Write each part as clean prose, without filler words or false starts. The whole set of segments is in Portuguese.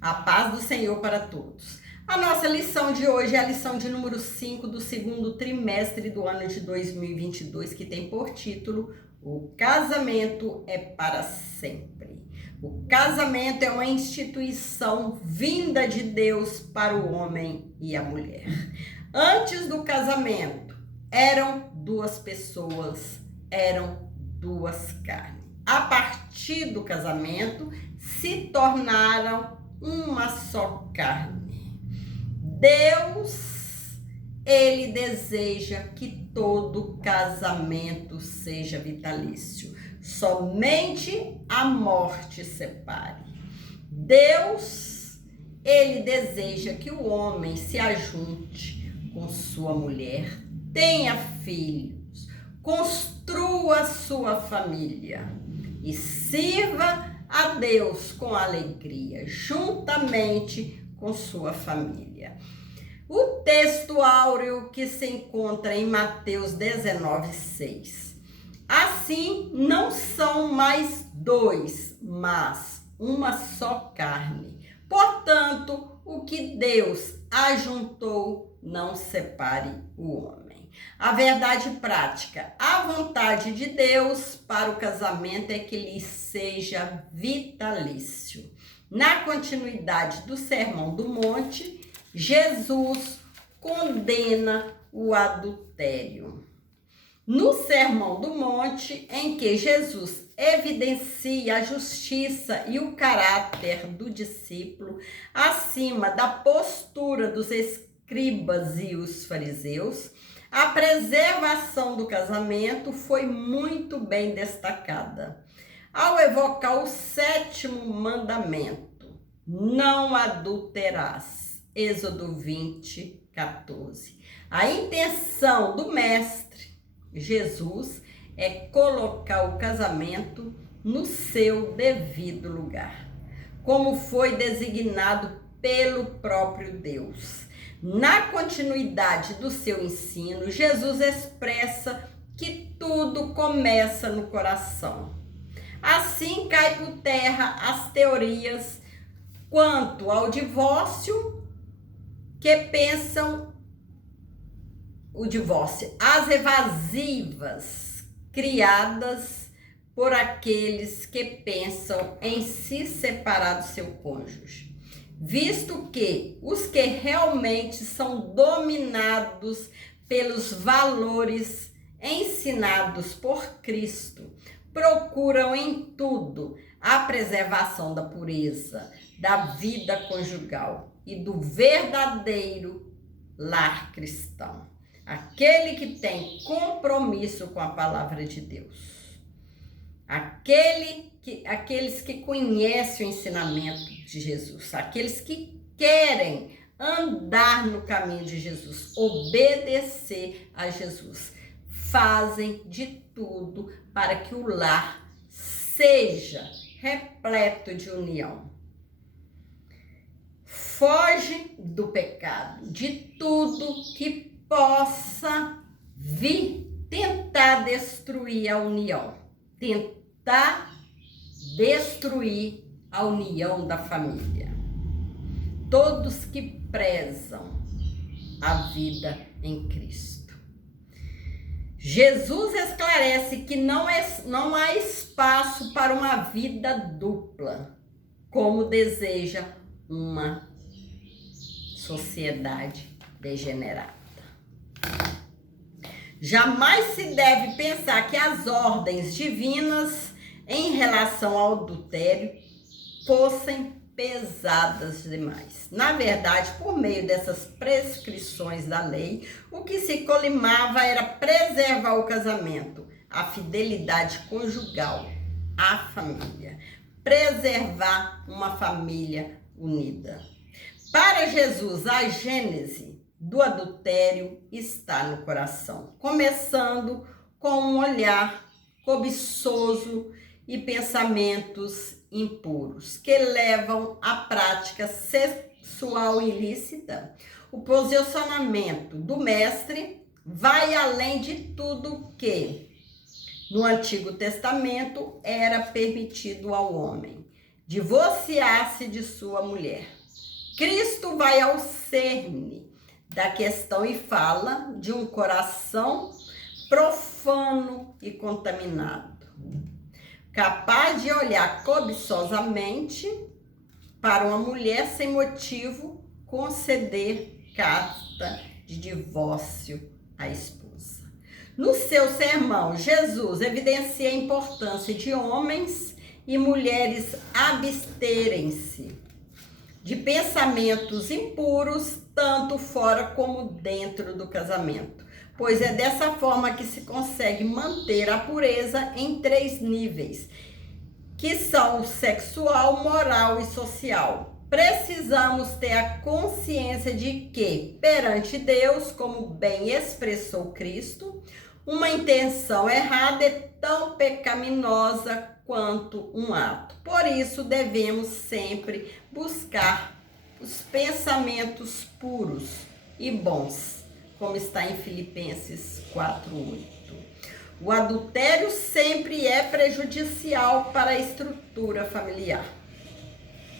A paz do Senhor para todos. A nossa lição de hoje é a lição de número 5 do segundo trimestre do ano de 2022, que tem por título: O casamento é para sempre. O casamento é uma instituição vinda de Deus para o homem e a mulher. Antes do casamento, eram duas pessoas, eram duas carnes. A partir do casamento, se tornaram uma só carne. Deus, ele deseja que todo casamento seja vitalício. Somente a morte separe. Deus, ele deseja que o homem se ajunte com sua mulher, tenha filhos, construa sua família e sirva a Deus com alegria, juntamente com sua família. O texto áureo que se encontra em Mateus 19:6. Assim, não são mais dois, mas uma só carne. Portanto, o que Deus ajuntou, não separe o homem. A verdade prática, a vontade de Deus para o casamento é que lhe seja vitalício. Na continuidade do Sermão do Monte, Jesus condena o adultério. No Sermão do Monte, em que Jesus evidencia a justiça e o caráter do discípulo acima da postura dos escribas e os fariseus, a preservação do casamento foi muito bem destacada. Ao evocar o 7º mandamento, não adulterarás, Êxodo 20:14. A intenção do mestre Jesus é colocar o casamento no seu devido lugar, como foi designado pelo próprio Deus. Na continuidade do seu ensino, Jesus expressa que tudo começa no coração. Assim cai por terra as teorias quanto ao divórcio que pensam o divórcio, as evasivas criadas por aqueles que pensam em se separar do seu cônjuge, visto que os que realmente são dominados pelos valores ensinados por Cristo procuram em tudo a preservação da pureza, da vida conjugal e do verdadeiro lar cristão. Aquele que tem compromisso com a palavra de Deus. Aqueles que conhecem o ensinamento de Jesus. Aqueles que querem andar no caminho de Jesus, obedecer a Jesus. Fazem de tudo para que o lar seja repleto de união. Foge do pecado, de tudo que possa vir tentar destruir a união, tentar destruir a união da família. Todos que prezam a vida em Cristo. Jesus esclarece que não há espaço para uma vida dupla, como deseja uma sociedade degenerada. Jamais se deve pensar que as ordens divinas em relação ao adultério fossem pesadas demais. Na verdade, por meio dessas prescrições da lei, o que se colimava era preservar o casamento, a fidelidade conjugal, a família, preservar uma família unida. Para Jesus, a gênese do adultério está no coração, começando com um olhar cobiçoso e pensamentos impuros que levam à prática sexual ilícita. O posicionamento do mestre vai além de tudo que no Antigo Testamento era permitido ao homem. divorciar-se de sua mulher. Cristo vai ao cerne da questão e fala de um coração profano e contaminado, capaz de olhar cobiçosamente para uma mulher sem motivo, conceder carta de divórcio à esposa. No seu sermão, Jesus evidencia a importância de homens e mulheres absterem-se de pensamentos impuros, tanto fora como dentro do casamento, pois é dessa forma que se consegue manter a pureza em 3 níveis, que são o sexual, moral e social. Precisamos ter a consciência de que, perante Deus, como bem expressou Cristo, uma intenção errada é tão pecaminosa quanto um ato. Por isso, devemos sempre buscar os pensamentos puros e bons, como está em Filipenses 4:8. O adultério sempre é prejudicial para a estrutura familiar.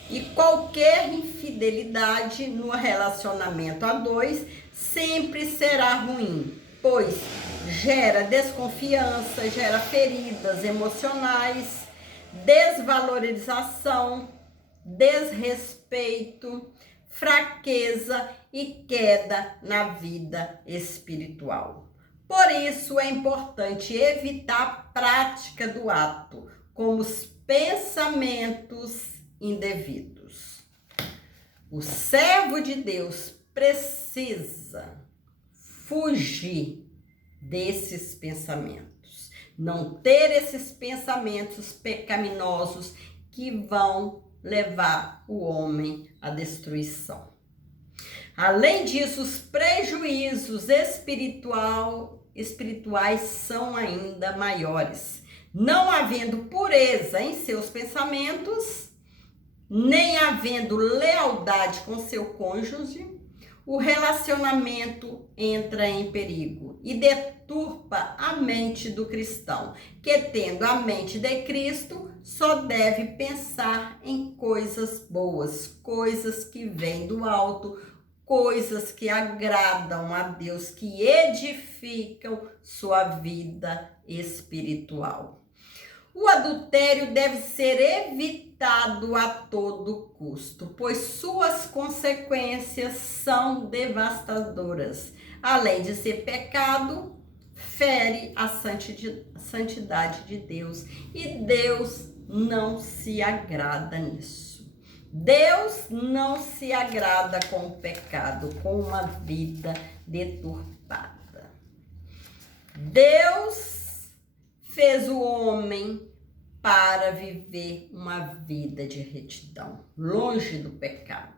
E qualquer infidelidade no relacionamento a 2 sempre será ruim, pois gera desconfiança, gera feridas emocionais, desvalorização, desrespeito, fraqueza e queda na vida espiritual. Por isso é importante evitar a prática do ato, como os pensamentos indevidos. O servo de Deus precisa fugir desses pensamentos, não ter esses pensamentos pecaminosos que vão levar o homem à destruição. Além disso, os prejuízos espirituais são ainda maiores. Não havendo pureza em seus pensamentos, nem havendo lealdade com seu cônjuge, o relacionamento entra em perigo e deturpa a mente do cristão, que, tendo a mente de Cristo, só deve pensar em coisas boas, coisas que vêm do alto, coisas que agradam a Deus, que edificam sua vida espiritual. O adultério deve ser evitado a todo custo, pois suas consequências são devastadoras. Além de ser pecado, fere a santidade de Deus, e Deus não se agrada nisso. Deus não se agrada com o pecado, com uma vida deturpada. Deus fez o homem para viver uma vida de retidão, longe do pecado.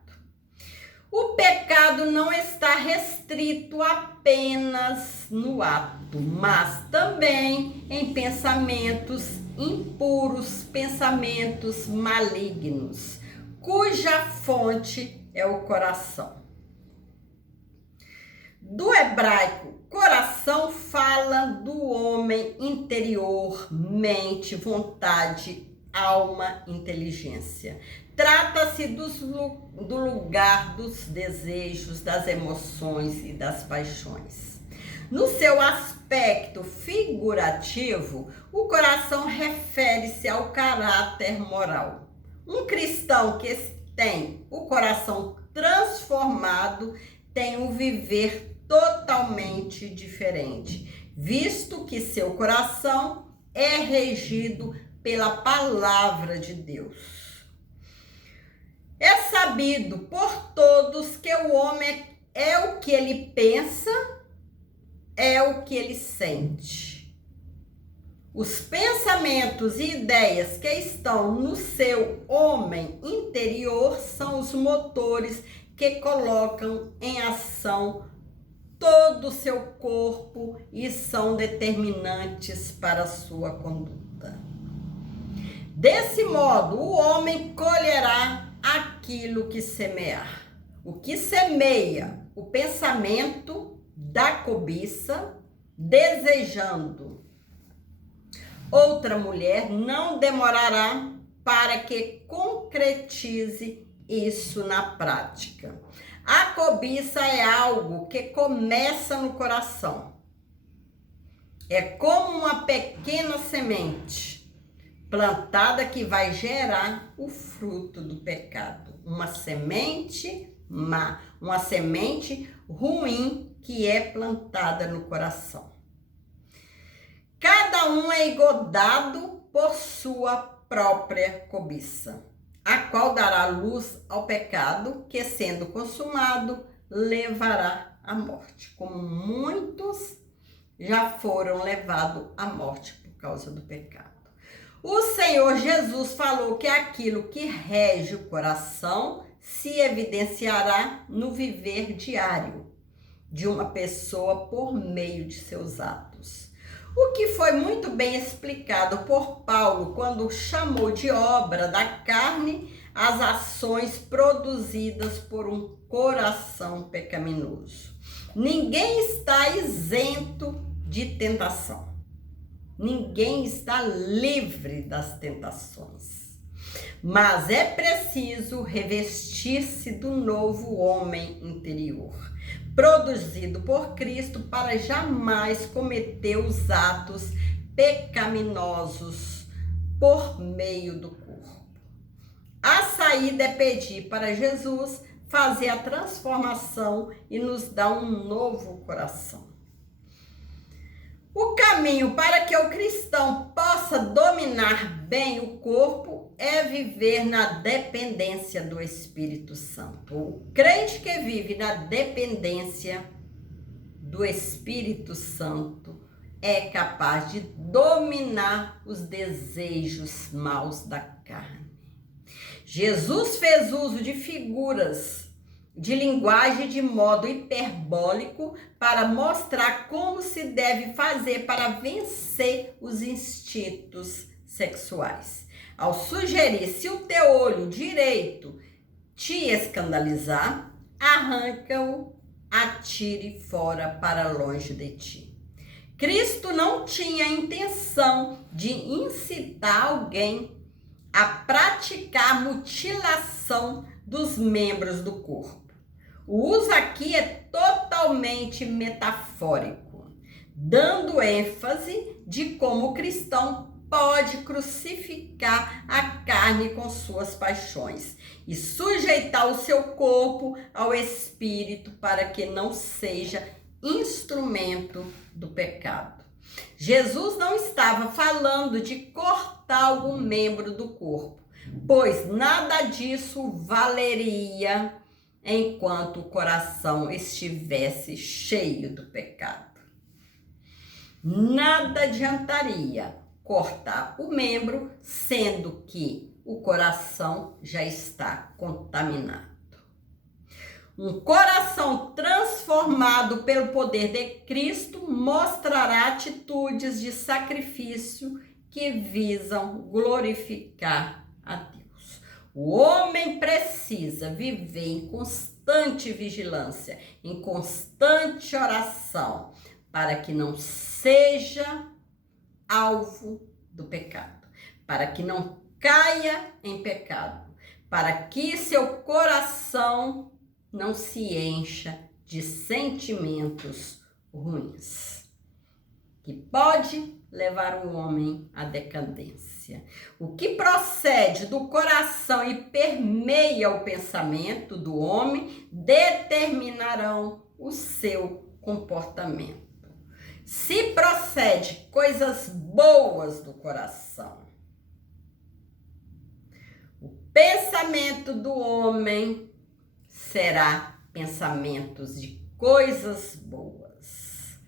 O pecado não está restrito apenas no ato, mas também em pensamentos impuros, pensamentos malignos, cuja fonte é o coração. Do hebraico, coração fala do homem interior, mente, vontade, alma, inteligência. Trata-se do lugar dos desejos, das emoções e das paixões. No seu aspecto figurativo, o coração refere-se ao caráter moral. Um cristão que tem o coração transformado tem um viver totalmente diferente, visto que seu coração é regido pela palavra de Deus. É sabido por todos que o homem é o que ele pensa, é o que ele sente. Os pensamentos e ideias que estão no seu homem interior são os motores que colocam em ação todo o seu corpo e são determinantes para a sua conduta. Desse modo, o homem colherá aquilo que semear. O que semeia o pensamento da cobiça, desejando outra mulher, não demorará para que concretize isso na prática. A cobiça é algo que começa no coração. É como uma pequena semente plantada que vai gerar o fruto do pecado. Uma semente má, uma semente ruim que é plantada no coração. Cada um é engodado por sua própria cobiça, a qual dará luz ao pecado, que sendo consumado, levará à morte. Como muitos já foram levados à morte por causa do pecado. O Senhor Jesus falou que aquilo que rege o coração se evidenciará no viver diário de uma pessoa por meio de seus atos. O que foi muito bem explicado por Paulo quando chamou de obra da carne as ações produzidas por um coração pecaminoso. Ninguém está isento de tentação. Ninguém está livre das tentações. Mas é preciso revestir-se do novo homem interior, produzido por Cristo, para jamais cometer os atos pecaminosos por meio do corpo. A saída é pedir para Jesus fazer a transformação e nos dar um novo coração. O caminho para que o cristão possa dominar bem o corpo é viver na dependência do Espírito Santo. O crente que vive na dependência do Espírito Santo é capaz de dominar os desejos maus da carne. Jesus fez uso de figuras de linguagem de modo hiperbólico para mostrar como se deve fazer para vencer os instintos sexuais. Ao sugerir: se o teu olho direito te escandalizar, arranca-o, atire fora para longe de ti. Cristo não tinha a intenção de incitar alguém a praticar mutilação dos membros do corpo. O uso aqui é totalmente metafórico, dando ênfase de como o cristão pode crucificar a carne com suas paixões e sujeitar o seu corpo ao espírito para que não seja instrumento do pecado. Jesus não estava falando de cortar algum membro do corpo, pois nada disso valeria enquanto o coração estivesse cheio do pecado. Nada adiantaria cortar o membro, sendo que o coração já está contaminado. Um coração transformado pelo poder de Cristo mostrará atitudes de sacrifício que visam glorificar a Deus. O homem precisa viver em constante vigilância, em constante oração, para que não seja alvo do pecado, para que não caia em pecado, para que seu coração não se encha de sentimentos ruins, que pode levar o homem à decadência. O que procede do coração e permeia o pensamento do homem determinarão o seu comportamento. Se procede coisas boas do coração, o pensamento do homem será pensamentos de coisas boas.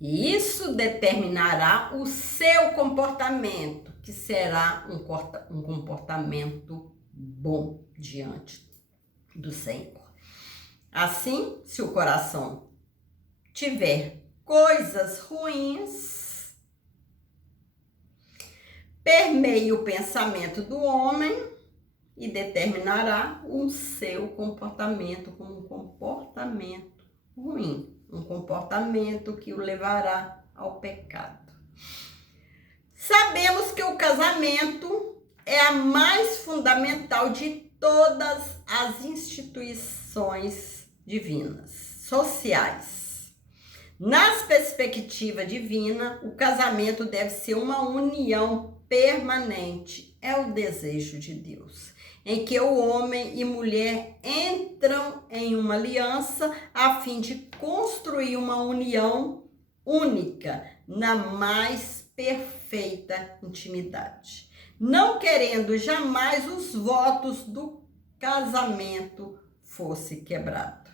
E isso determinará o seu comportamento, que será um comportamento bom diante do Senhor. Assim, se o coração tiver coisas ruins, permeia o pensamento do homem e determinará o seu comportamento como um comportamento ruim, um comportamento que o levará ao pecado. Sabemos que o casamento é a mais fundamental de todas as instituições divinas, sociais. Nas perspectivas divinas, o casamento deve ser uma união permanente. É o desejo de Deus, em que o homem e mulher entram em uma aliança a fim de construir uma união única na mais perfeita intimidade, não querendo jamais os votos do casamento fosse quebrado.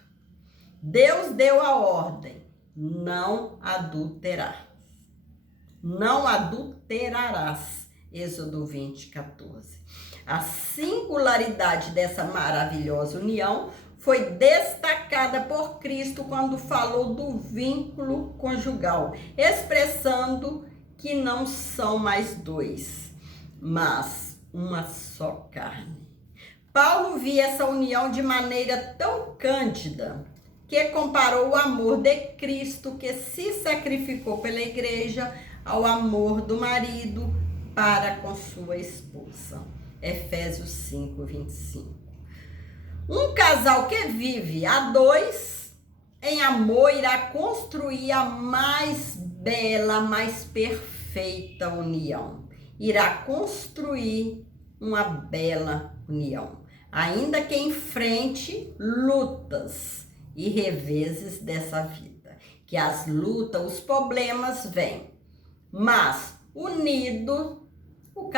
Deus deu a ordem: não adulterar. Não adulterarás. Êxodo 20:14. A singularidade dessa maravilhosa união foi destacada por Cristo quando falou do vínculo conjugal, expressando que não são mais dois, mas uma só carne. Paulo via essa união de maneira tão cândida que comparou o amor de Cristo, que se sacrificou pela igreja, ao amor do marido para com sua esposa. Efésios 5:25. Um casal que vive a dois em amor irá construir a mais bela, mais perfeita união. Irá construir uma bela união, ainda que enfrente lutas e reveses dessa vida, que as lutas, os problemas vêm, mas unido o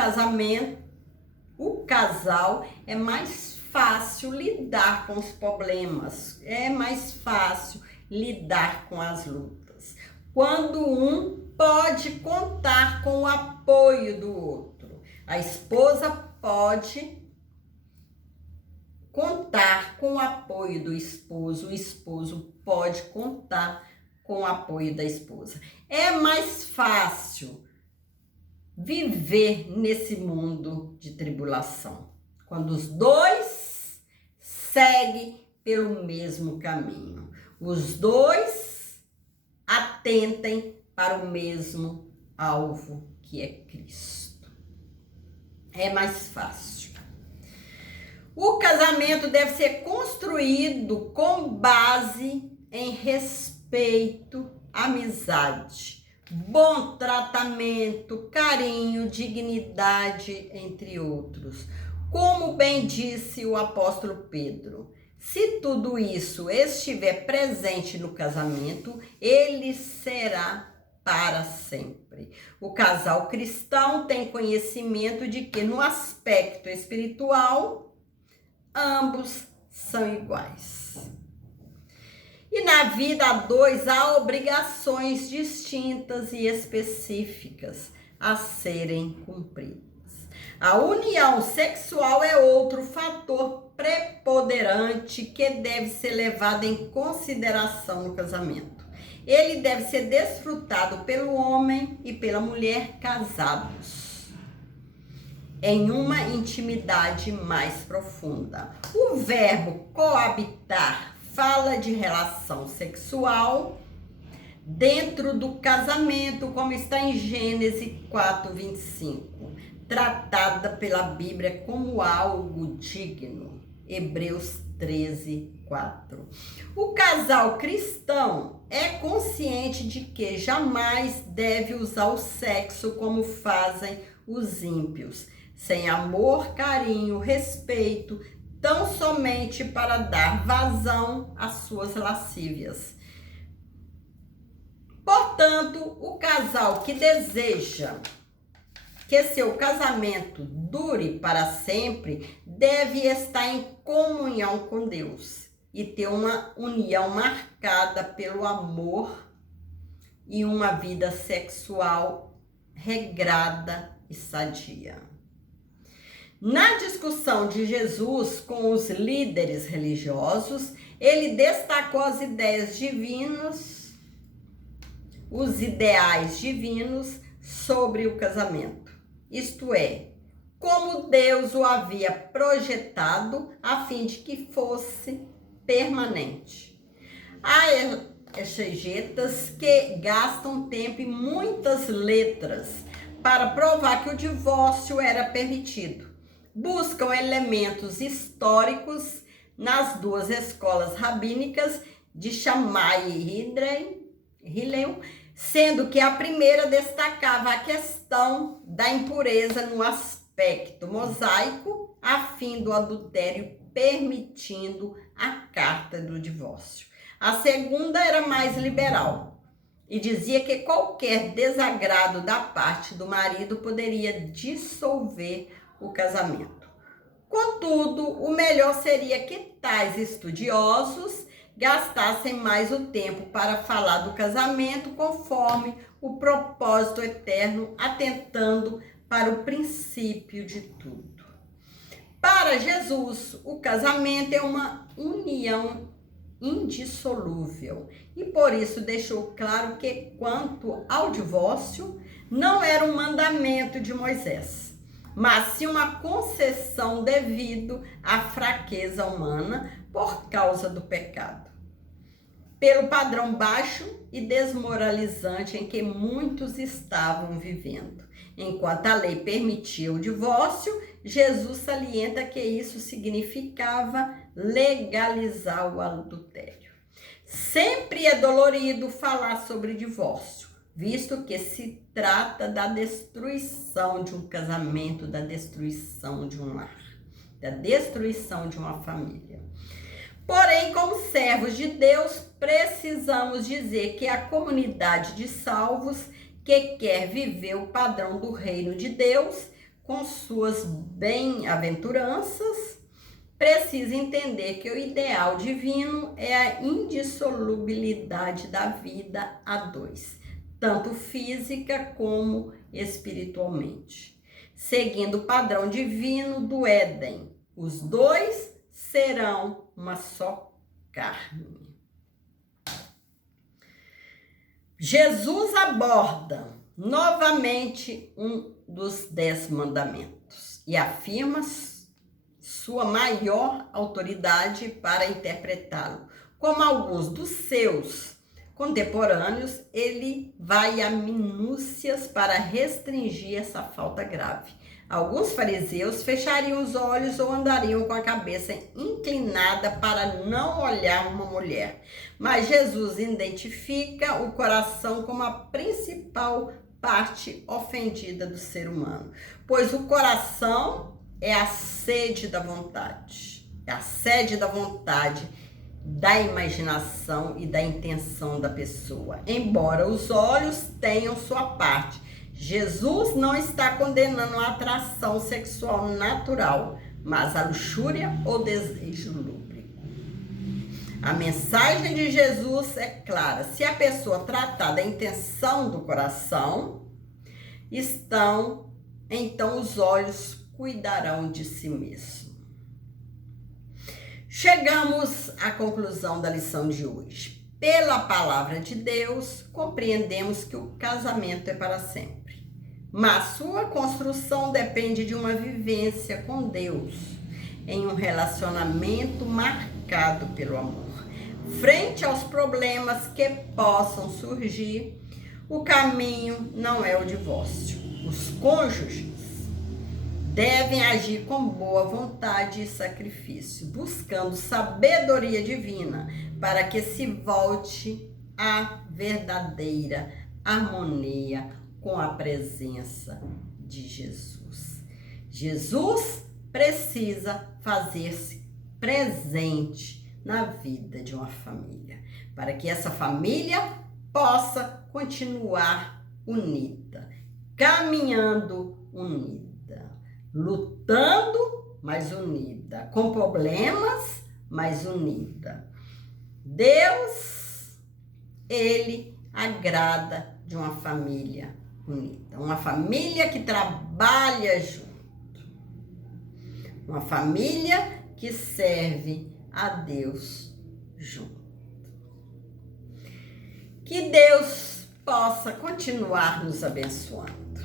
casal é mais fácil lidar com os problemas, é mais fácil lidar com as lutas, quando um pode contar com o apoio do outro. A esposa pode contar com o apoio do esposo, o esposo pode contar com o apoio da esposa. É mais fácil viver nesse mundo de tribulação, quando os dois seguem pelo mesmo caminho, os dois atentem para o mesmo alvo, que é Cristo. É mais fácil. O casamento deve ser construído com base em respeito, amizade, bom tratamento, carinho, dignidade, entre outros. Como bem disse o apóstolo Pedro, se tudo isso estiver presente no casamento, ele será para sempre. O casal cristão tem conhecimento de que no aspecto espiritual, ambos são iguais. E na vida a dois há obrigações distintas e específicas a serem cumpridas. A união sexual é outro fator preponderante que deve ser levado em consideração no casamento. Ele deve ser desfrutado pelo homem e pela mulher casados em uma intimidade mais profunda. O verbo coabitar fala de relação sexual dentro do casamento, como está em Gênesis 4:25, tratada pela Bíblia como algo digno. Hebreus 13:4. O casal cristão é consciente de que jamais deve usar o sexo como fazem os ímpios, sem amor, carinho, respeito, tão somente para dar vazão às suas lascívias. Portanto, o casal que deseja que seu casamento dure para sempre deve estar em comunhão com Deus e ter uma união marcada pelo amor e uma vida sexual regrada e sadia. Na discussão de Jesus com os líderes religiosos, ele destacou as ideias divinas, os ideais divinos sobre o casamento. Isto é, como Deus o havia projetado a fim de que fosse permanente. Há exegetas que gastam tempo e muitas letras para provar que o divórcio era permitido. Buscam elementos históricos nas duas escolas rabínicas de Shammai e Hillel, sendo que a primeira destacava a questão da impureza no aspecto mosaico, a fim do adultério, permitindo a carta do divórcio. A segunda era mais liberal e dizia que qualquer desagrado da parte do marido poderia dissolver o casamento. Contudo, o melhor seria que tais estudiosos gastassem mais o tempo para falar do casamento conforme o propósito eterno, atentando para o princípio de tudo. Para Jesus, o casamento é uma união indissolúvel e por isso deixou claro que, quanto ao divórcio, não era um mandamento de Moisés, mas sim uma concessão devido à fraqueza humana por causa do pecado, pelo padrão baixo e desmoralizante em que muitos estavam vivendo. Enquanto a lei permitia o divórcio, Jesus salienta que isso significava legalizar o adultério. Sempre é dolorido falar sobre divórcio, visto que se trata da destruição de um casamento, da destruição de um lar, da destruição de uma família. Porém, como servos de Deus, precisamos dizer que a comunidade de salvos que quer viver o padrão do reino de Deus com suas bem-aventuranças, precisa entender que o ideal divino é a indissolubilidade da vida a dois, tanto física como espiritualmente. Seguindo o padrão divino do Éden, os dois serão uma só carne. Jesus aborda novamente um dos 10 mandamentos e afirma sua maior autoridade para interpretá-lo. Como alguns dos seus contemporâneos, ele vai a minúcias para restringir essa falta grave. Alguns fariseus fechariam os olhos ou andariam com a cabeça inclinada para não olhar uma mulher. Mas Jesus identifica o coração como a principal parte ofendida do ser humano, pois o coração é a sede da vontade, é a sede da vontade, da imaginação e da intenção da pessoa. Embora os olhos tenham sua parte, Jesus não está condenando a atração sexual natural, mas a luxúria ou desejo lúbrico. A mensagem de Jesus é clara: se a pessoa tratar da intenção do coração, então os olhos cuidarão de si mesmo. Chegamos à conclusão da lição de hoje. Pela palavra de Deus, compreendemos que o casamento é para sempre, mas sua construção depende de uma vivência com Deus, em um relacionamento marcado pelo amor. Frente aos problemas que possam surgir, o caminho não é o divórcio. Os cônjuges devem agir com boa vontade e sacrifício, buscando sabedoria divina para que se volte à verdadeira harmonia com a presença de Jesus. Jesus precisa fazer-se presente na vida de uma família, para que essa família possa continuar unida, caminhando unida, lutando, mas unida, com problemas, mas unida. Deus, Ele agrada de uma família unida, uma família que trabalha junto, uma família que serve a Deus junto. Que Deus possa continuar nos abençoando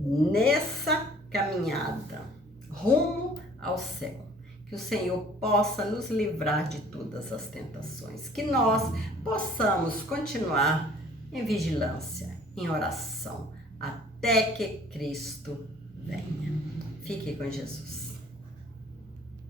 nessa caminhada rumo ao céu. Que o Senhor possa nos livrar de todas as tentações, que nós possamos continuar em vigilância, em oração, até até que Cristo venha. Fique com Jesus.